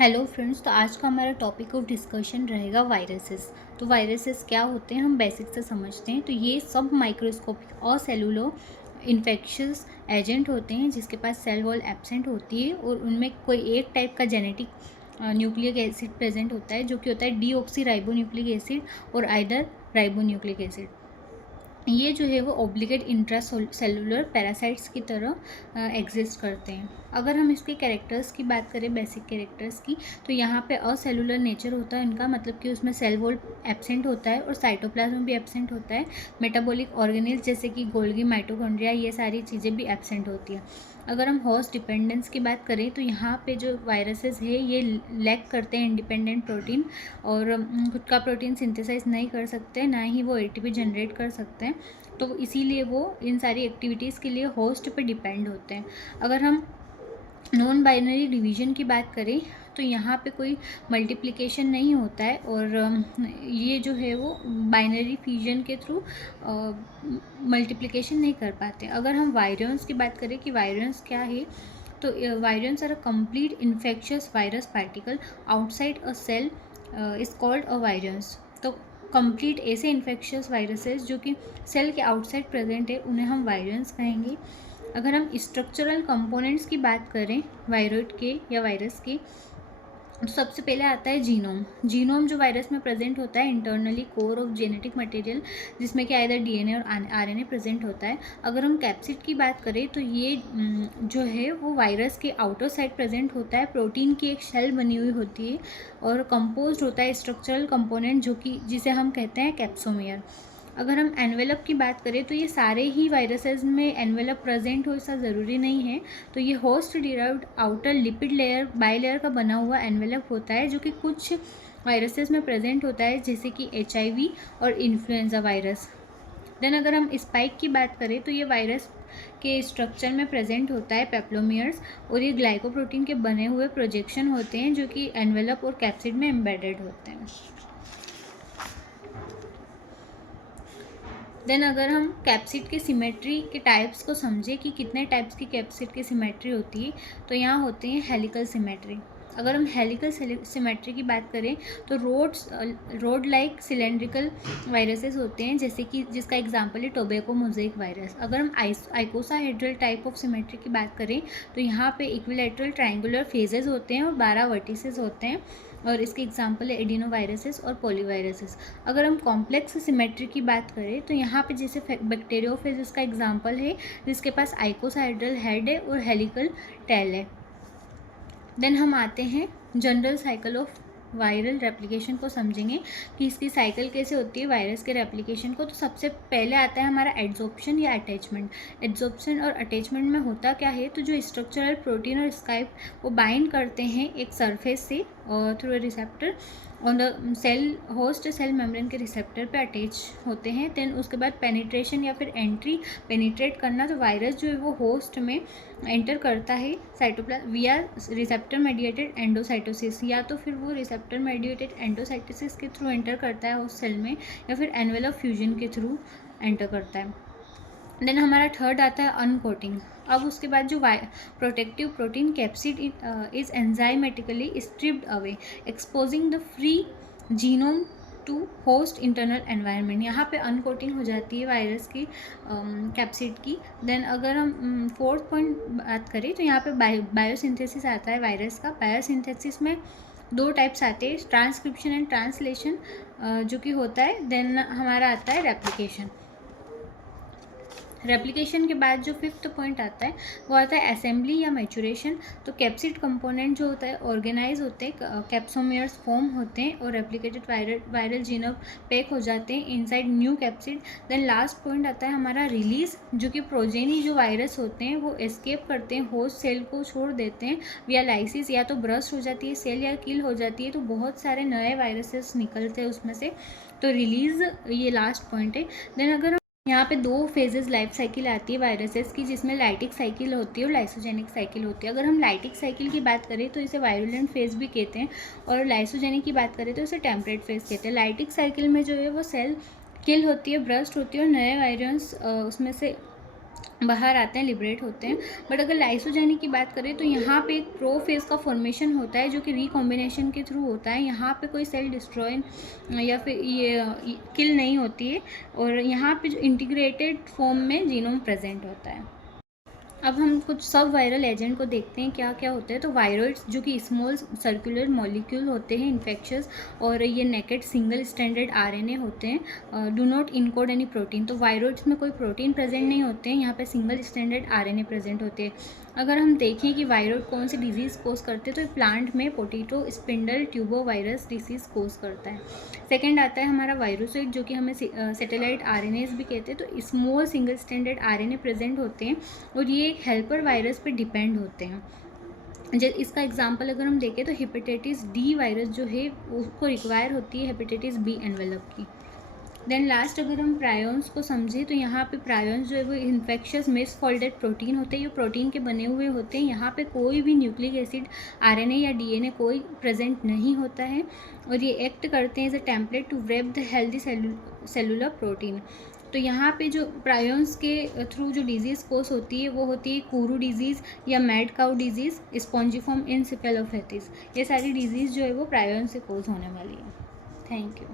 Hello friends, तो आज का हमारा टॉपिक ऑफ डिस्कशन रहेगा वायरसेस। तो वायरसेस क्या होते हैं हम बेसिक से समझते हैं। तो ये सब माइक्रोस्कोपिक और सेलुलो इन्फेक्शियस एजेंट होते हैं जिसके पास सेल वॉल एब्सेंट होती है और उनमें कोई एक टाइप का जेनेटिक न्यूक्लिक एसिड प्रेजेंट होता है जो कि होता है डीऑक्सी राइबो न्यूक्लिक एसिड और आइदर राइबो न्यूक्लिक एसिड। ये जो है वो ऑब्लिगेट इंट्रा सेलुलर पैरासाइट्स की तरह एग्जिस्ट करते हैं। अगर हम इसके कैरेक्टर्स की बात करें, बेसिक कैरेक्टर्स की, तो यहाँ पे असेलुलर नेचर होता है इनका, मतलब कि उसमें सेल वॉल एब्सेंट होता है और साइटोप्लाज्म भी एब्सेंट होता है। मेटाबॉलिक ऑर्गेनेल्स जैसे कि गोल्गी, माइटोकॉन्ड्रिया, ये सारी चीज़ें भी एब्सेंट होती हैं। अगर हम होस्ट डिपेंडेंस की बात करें तो यहाँ पे जो वायरसेस है ये लैक करते हैं इंडिपेंडेंट प्रोटीन और खुद का प्रोटीन सिंथेसाइज नहीं कर सकते, ना ही वो एटीपी जनरेट कर सकते हैं। तो इसीलिए वो इन सारी एक्टिविटीज़ के लिए होस्ट पे डिपेंड होते हैं। अगर हम नॉन बाइनरी डिवीजन की बात करें तो यहाँ पे कोई मल्टीप्लिकेशन नहीं होता है और ये जो है वो बाइनरी फ्यूजन के थ्रू मल्टीप्लिकेशन नहीं कर पाते। अगर हम वायरस की बात करें कि वायरस क्या है, तो virus are a complete infectious virus particle outside a cell is called a virus. तो कंप्लीट ऐसे इन्फेक्शियस वायरसेस जो कि सेल के आउटसाइड प्रेजेंट है उन्हें हम वायरस कहेंगे। अगर हम स्ट्रक्चरल कंपोनेंट्स की बात करें वायरस के या वायरस के, तो सबसे पहले आता है जीनोम। जीनोम जो वायरस में प्रेजेंट होता है internally core of genetic material, जिसमें कि आइदर डीएनए और आरएनए प्रेजेंट होता है। अगर हम कैप्सिड की बात करें तो ये जो है वो वायरस के आउटर साइड प्रेजेंट होता है, प्रोटीन की एक शेल बनी हुई होती है और कंपोज्ड होता है स्ट्रक्चरल कंपोनेंट जो कि जिसे हम कहते हैं कैप्सोमियर। अगर हम एनवेलप की बात करें तो ये सारे ही वायरसेस में एनवेलप प्रेजेंट हो ऐसा ज़रूरी नहीं है। तो ये host derived outer lipid layer bilayer का बना हुआ एनवेलप होता है जो कि कुछ वायरसेस में प्रेजेंट होता है, जैसे कि HIV और इन्फ्लुएंजा वायरस। देन अगर हम स्पाइक की बात करें तो ये वायरस के स्ट्रक्चर में प्रेजेंट होता है पेप्लोमियर्स और ये ग्लाइकोप्रोटीन के बने हुए प्रोजेक्शन होते हैं जो कि एनवेलप और कैप्सिड में एम्बेडेड होते हैं। देन अगर हम कैप्सिड के सिमेट्री के टाइप्स को समझे कि कितने टाइप्स की कैप्सिड की सिमेट्री होती है, तो यहाँ होते हैं हेलिकल सिमेट्री। अगर हम हेलिकल सिमेट्री की बात करें तो रोड लाइक सिलेंड्रिकल वायरसेस होते हैं, जैसे कि जिसका एग्जांपल है टोबैको मोज़ेक वायरस। अगर हम आइकोसाहेड्रल टाइप ऑफ सिमेट्री की बात करें तो यहाँ पे इक्विलैटरल ट्रायंगुलर फेजेस होते हैं और 12 वर्टिसेस होते हैं और इसके एग्जांपल है एडिनोवायरसेस और पॉलीवायरसेस। अगर हम कॉम्प्लेक्स सिमेट्री की बात करें तो यहाँ पे जैसे बैक्टीरियोफेजेस का एग्जांपल है जिसके पास आइकोसाहेड्रल हेड है और हेलिकल टेल है। देन हम आते हैं general cycle of viral replication को समझेंगे कि इसकी साइकिल कैसे होती है वायरस के रेप्लिकेशन को। तो सबसे पहले आता है हमारा एड्जॉर्प्शन या अटैचमेंट। एड्जॉर्प्शन और अटैचमेंट में होता क्या है, तो जो स्ट्रक्चरल प्रोटीन और स्काइप वो बाइंड करते हैं एक सरफेस से और through a receptor on the cell, host cell membrane के रिसेप्टर पे अटैच होते हैं। देन उसके बाद पेनिट्रेशन या फिर एंट्री, पेनिट्रेट करना, तो वायरस जो है वो होस्ट में एंटर करता है साइटोप्लाज्म विया रिसेप्टर मेडिएटेड एंडोसाइटोसिस, या तो फिर वो रिसेप्टर मेडिएटेड एंडोसाइटोसिस के थ्रू एंटर करता है होस्ट सेल में या फिर एनवेलप फ्यूजन के थ्रू एंटर करता है। देन हमारा थर्ड आता है अनकोटिंग। अब उसके बाद जो protective protein capsid is enzymatically stripped away exposing the free genome to host internal environment. यहाँ पे अनकोटिंग हो जाती है वायरस की कैप्सिड की। देन अगर हम फोर्थ पॉइंट बात करें तो यहाँ पे बायोसिंथेसिस आता है वायरस का। बायोसिंथेसिस में दो टाइप्स आते हैं, ट्रांसक्रिप्शन एंड ट्रांसलेशन जो कि होता है। देन हमारा आता है रेप्लिकेशन। रेप्लिकेशन के बाद जो फिफ्थ पॉइंट आता है वो आता है असेंबली या मैचुरेशन। तो कैप्सिड कंपोनेंट जो होता है ऑर्गेनाइज होते हैं, कैप्सोमियर्स फॉर्म होते हैं और रेप्लिकेटेड वायरल जीनोम पैक हो जाते हैं inside new capsid. Then last point आता है हमारा रिलीज, जो कि प्रोजेनी जो वायरस होते हैं वो एस्केप करते हैं, होस्ट सेल को छोड़ देते हैं विया लाइसिस, या तो ब्रस्ट हो जाती है सेल या किल हो जाती है, तो बहुत सारे नए वायरसेस निकलते हैं उसमें से। तो रिलीज ये लास्ट पॉइंट है। देन अगर यहाँ पे दो फेजेस लाइफ साइकिल आती है वायरसेस की, जिसमें लाइटिक साइकिल होती है और लाइसोजेनिक साइकिल होती है। अगर हम लाइटिक साइकिल की बात करें तो इसे वायरुलेंट फेज भी कहते हैं और लाइसोजेनिक की बात करें तो इसे टेम्परेट फेज कहते हैं। लाइटिक साइकिल में जो है वो सेल किल होती है, ब्रस्ट होती है और नए वायरस उसमें से बाहर आते हैं, लिबरेट होते हैं। बट अगर लाइसोजेनिक की बात करें तो यहाँ पे एक प्रोफेज का फॉर्मेशन होता है जो कि रिकॉम्बिनेशन के थ्रू होता है। यहाँ पे कोई सेल डिस्ट्रॉय या फिर ये किल नहीं होती है, और यहाँ पे जो इंटीग्रेटेड फॉर्म में जीनोम प्रेजेंट होता है। अब हम कुछ सब वायरल एजेंट को देखते हैं क्या क्या होते हैं। तो वायरॉइड्स जो कि स्मॉल सर्कुलर मॉलिक्यूल होते हैं इन्फेक्शियस, और ये नेकेड सिंगल स्टैंडर्ड आरएनए होते हैं, do not encode any protein. तो वायरॉइड्स में कोई प्रोटीन प्रेजेंट नहीं होते हैं, यहाँ पे सिंगल स्टैंडर्ड आरएनए प्रेजेंट होते हैं। अगर हम देखें कि वायरॉइड कौन सी डिजीज़ कोज करते हैं, तो प्लांट में potato spindle tuber virus disease cause करता है। सेकेंड आता है हमारा वायरोसाइट, जो कि हमें सेटेलाइट आरएनएस भी कहते हैं। तो small single standard RNA present होते हैं, और ये एक हेल्पर वायरस पे डिपेंड होते हैं। इसका एग्जांपल अगर हम देखें तो हेपेटाइटिस डी वायरस जो है उसको रिक्वायर होती है हेपेटाइटिस बी एनवेलप की। देन लास्ट अगर हम प्रायोन्स को समझें तो यहाँ पे प्रायोन्स जो है वो इन्फेक्शियस मिसफोल्डेड प्रोटीन होते हैं, ये प्रोटीन के बने हुए होते हैं। यहाँ पे कोई भी न्यूक्लिक एसिड, आरएनए या डीएनए कोई प्रेजेंट नहीं होता है, और ये एक्ट करते हैं as a template to web the healthy cellular protein. तो यहाँ पे जो प्रायोन्स के थ्रू जो डिजीज़ कोस होती है वो होती है कूरू डिजीज़ या मैड काउ डिजीज़, स्पॉन्जिफॉर्म एन्सेफेलोपैथीज। ये सारी डिजीज़ जो है वो प्रायोन से कोज होने वाली है। Thank you.